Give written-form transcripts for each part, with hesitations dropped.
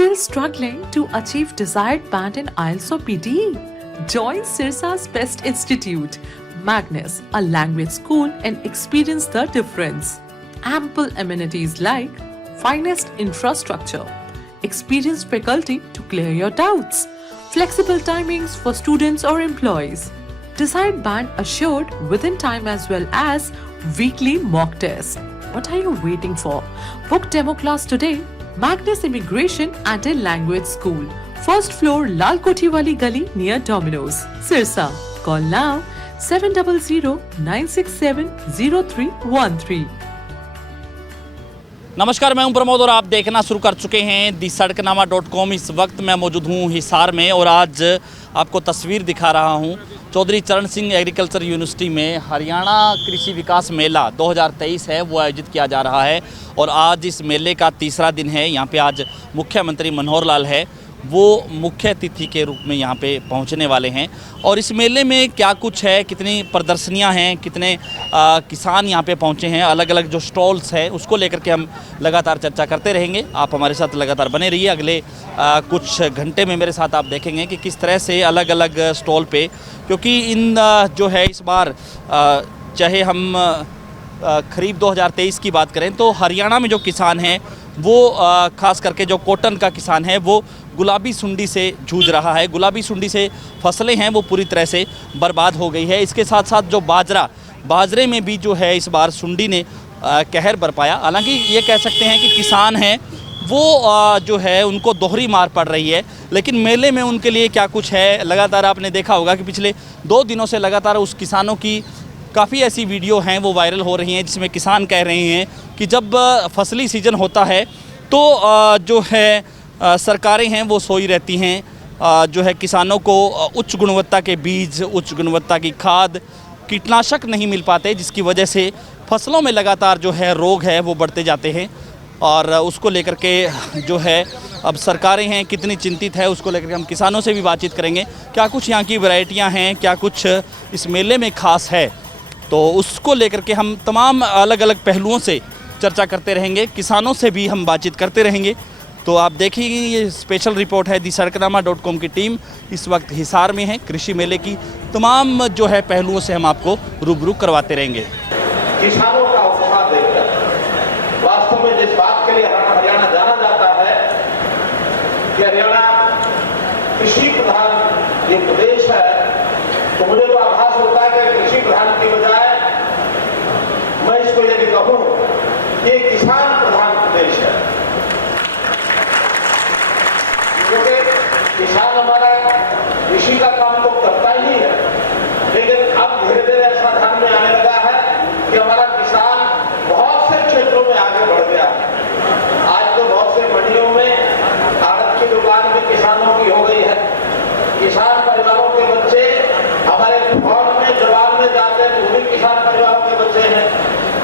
Still struggling to achieve desired band in IELTS or PTE? Join Sirsa's Best Institute, Magnus, a language school, and experience the difference. Ample amenities like finest infrastructure, experienced faculty to clear your doubts, flexible timings for students or employees, desired band assured within time as well as weekly mock tests. What are you waiting for? Book demo class today. Magnus Immigration and a Language School. First floor, Lal Koti Wali Gali near Domino's, Sirsa. Call now 700-967-0313. नमस्कार, मैं हूं प्रमोद और आप देखना शुरू कर चुके हैं दी सड़कनामा.com। इस वक्त मैं मौजूद हूं हिसार में और आज आपको तस्वीर दिखा रहा हूं चौधरी चरण सिंह एग्रीकल्चर यूनिवर्सिटी में हरियाणा कृषि विकास मेला 2023 है, वो आयोजित किया जा रहा है। और आज इस मेले का तीसरा दिन है। यहाँ पे आज मुख्यमंत्री मनोहर लाल है, वो मुख्य अतिथि के रूप में यहाँ पे पहुँचने वाले हैं। और इस मेले में क्या कुछ है, कितनी प्रदर्शनियाँ हैं, कितने किसान यहाँ पे पहुँचे हैं, अलग अलग जो स्टॉल्स हैं, उसको लेकर के हम लगातार चर्चा करते रहेंगे। आप हमारे साथ लगातार बने रहिए। अगले कुछ घंटे में मेरे साथ आप देखेंगे कि किस तरह से अलग अलग स्टॉल पे, क्योंकि इन जो है इस बार चाहे हम खरीफ 2023 की बात करें तो हरियाणा में जो किसान हैं वो ख़ास करके जो कॉटन का किसान है वो गुलाबी सुंडी से जूझ रहा है। गुलाबी सुंडी से फसलें हैं वो पूरी तरह से बर्बाद हो गई है। इसके साथ साथ जो बाजरे में भी जो है इस बार सुंडी ने कहर बरपाया। हालांकि ये कह सकते हैं कि किसान हैं वो जो है उनको दोहरी मार पड़ रही है, लेकिन मेले में उनके लिए क्या कुछ है। लगातार आपने देखा होगा कि पिछले 2 दिनों से लगातार उस किसानों की काफ़ी ऐसी वीडियो हैं वो वायरल हो रही हैं जिसमें किसान कह रहे हैं कि जब फसली सीज़न होता है तो जो है सरकारें हैं वो सोई रहती हैं, जो है किसानों को उच्च गुणवत्ता के बीज, उच्च गुणवत्ता की खाद, कीटनाशक नहीं मिल पाते, जिसकी वजह से फसलों में लगातार जो है रोग है वो बढ़ते जाते हैं। और उसको लेकर के जो है अब सरकारें हैं कितनी चिंतित है, उसको लेकर के हम किसानों से भी बातचीत करेंगे। क्या कुछ यहाँ की वैरायटियाँ हैं, क्या कुछ इस मेले में ख़ास है, तो उसको लेकर के हम तमाम अलग अलग पहलुओं से चर्चा करते रहेंगे। किसानों से भी हम बातचीत करते रहेंगे। तो आप देखिए, ये स्पेशल रिपोर्ट है दी सड़कनामा.com की टीम इस वक्त हिसार में है। कृषि मेले की तमाम जो है पहलुओं से हम आपको रूबरू करवाते रहेंगे। किसानों का उत्साह देखकर वास्तव में जिस बात के लिए हरियाणा जाना जाता है कि हरियाणा कृषि प्रधान ये प्रदेश है, तो मुझे तो आभास होता है कि कृषि प्रधान की बजाय मैं इसको यदि कहूं कि किसान प्रधान प्रदेश है, क्योंकि किसान हमारा कृषि का काम तो करता ही है, लेकिन अब धीरे धीरे ऐसा ध्यान में आने लगा है कि हमारा किसान बहुत से क्षेत्रों में आगे बढ़ गया है। आज तो बहुत से मंडियों में आड़त की दुकान भी किसानों की हो गई है। किसान परिवारों के बच्चे हमारे फौज में जवान में जाते हैं तो भी किसान परिवारों के बच्चे हैं।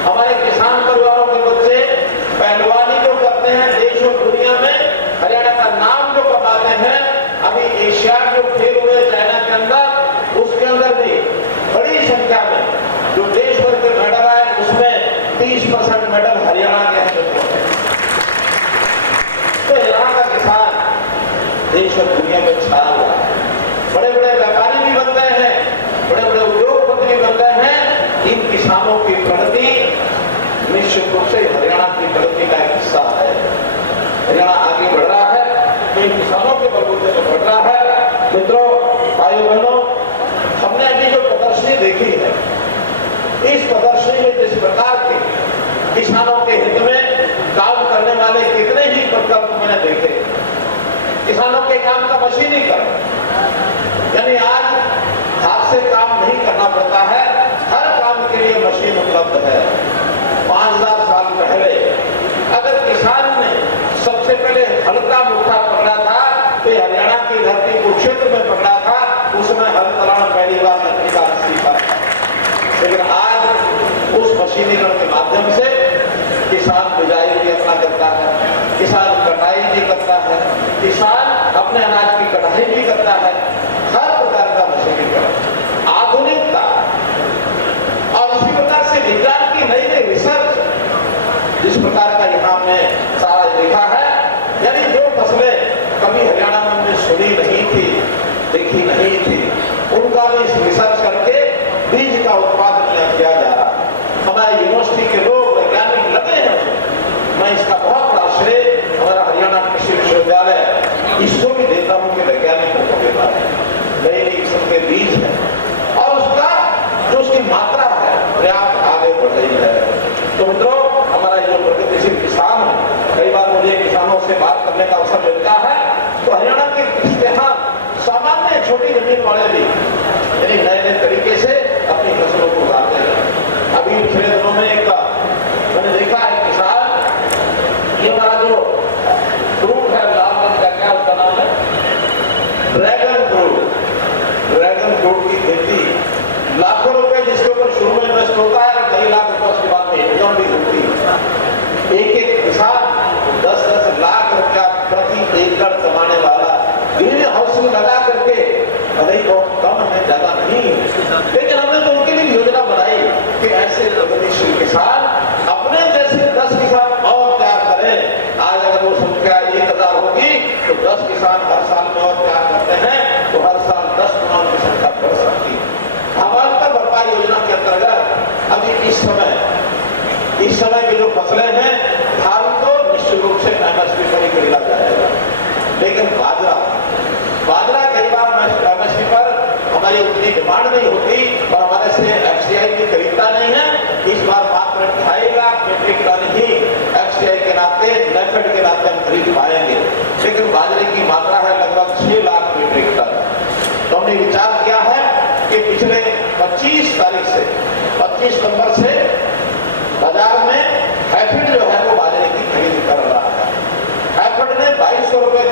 हमारे किसान परिवारों के बच्चे पहलवानी जो करते हैं देश और दुनिया में हरियाणा का नाम जो कमाते हैं। अभी एशिया जो खेल हुए चाइना के अंदर, उसके अंदर भी बड़ी संख्या में जो देश भर के मेडल आए उसमें 30% मेडल हरियाणा के हैं। तो यहाँ का किसान देश और दुनिया में छाया हुआ है। बड़े बड़े व्यापारी भी बन गए हैं, बड़े बड़े उद्योगपति भी बन गए हैं। इन किसानों की प्रगति निश्चित रूप से हरियाणा की प्रगति का एक हिस्सा है। हरियाणा आगे बढ़ रहा है तो इन किसानों के बलबूते पर बढ़ रहा है। मित्रों, भाइयों बहनों, हमने अभी जो प्रदर्शनी देखी है, इस प्रदर्शनी में जिस प्रकार के किसानों के हित में काम करने वाले कितने ही प्रकल्प मैंने देखे। किसानों के काम का मशीनीकरण, यानी आज हाथ से काम नहीं करना पड़ता है, हर काम के लिए मशीन उपलब्ध है। 5000 साल पहले अगर किसान ने सबसे पहले हल्का मुट्ठा पकड़ा था तो हरियाणा की धरती कुरुक्षेत्र में पकड़ा था, उसमें हल चलाना पहली बार लकड़ी का सीखा। लेकिन आज उस मशीनीकरण के माध्यम से किसान बिजाई भी अपना करता है, किसान कटाई भी करता है, किसान अपने अनाज की कटाई भी करता है। हर प्रकार का मशीनीकरण, आधुनिकता और इसी प्रकार से विज्ञान की नई नई रिसर्च जिस प्रकार का यहाँ में सारा लिखा है, यानी जो फसलें में इस रिसर्च करके बीज का उत्पादन किया जा रहा है। हमारे यूनिवर्सिटी के लोग वैज्ञानिक लगे हैं उसमें। मैं इसका बहुत बड़ा श्रेय हमारा हरियाणा कृषि विश्वविद्यालय इसको भी देता हूँ कि वैज्ञानिकों को देता है। नई नई किस्म के बीज है और उसका जो उसकी मात्रा है पर्याप्त आगे बढ़ रही है। तो मित्रों, हमारा जो प्रगतिशील किसान है, कई बार मुझे किसानों से बात करने का अवसर मिलता है तो हरियाणा के यहाँ सामान्य छोटी जमीन वाले भी यानी नए नए तरीके से अपनी फसलों को उगाते हैं। अभी पिछले दिनों में एक मैंने देखा है किसान, ये हमारा जो फ्रूट है लाल रंग का, क्या उसका नाम है, ड्रैगन फ्रूट। ड्रैगन फ्रूट की खेती लाखों रुपए जिसके ऊपर शुरू में इन्वेस्ट होता है और कई लाख रुपए उसके बाद में इनकम भी होती है। एक एक किसान 10-10 लाख रुपया प्रति एकड़ कमाने वाला ग्रीन हाउस में लगा करके, भले ही बहुत कम है, ज्यादा नहीं है, लेकिन हमने तो उनके लिए योजना बनाई कि ऐसे प्रगतिशील किसान अपने जैसे 10 किसान और तैयार करें। आज अगर वो संख्या 1000 होगी तो 10 किसान हर साल में और तैयार करते हैं तो हर साल 10 गुना की संख्या बढ़ सकती है। हमारे भरपाई योजना के अंतर्गत अभी इस समय की जो फसलें हैं, धान तो निश्चित रूप से एमएसपी पर ही खरीदा जाएगा, लेकिन बाजरा कई बार एमएसपी पर हमारी उतनी डिमांड नहीं होती और हमारे से एफसीआई भी खरीदता नहीं है। इस बार मात्र 2.5 लाख मीट्रिक टन ही एफसीआई के नाते, नेफेड के नाते हम खरीद पाएंगे, लेकिन बाजरे की मात्रा है लगभग 6 लाख मीट्रिक टन। तो हमने विचार किया है कि पिछले 25 सितंबर से बाजार में हैफेड जो है वो बाजरे की खरीद कर रहा है। हैफेड ने 2200 रुपए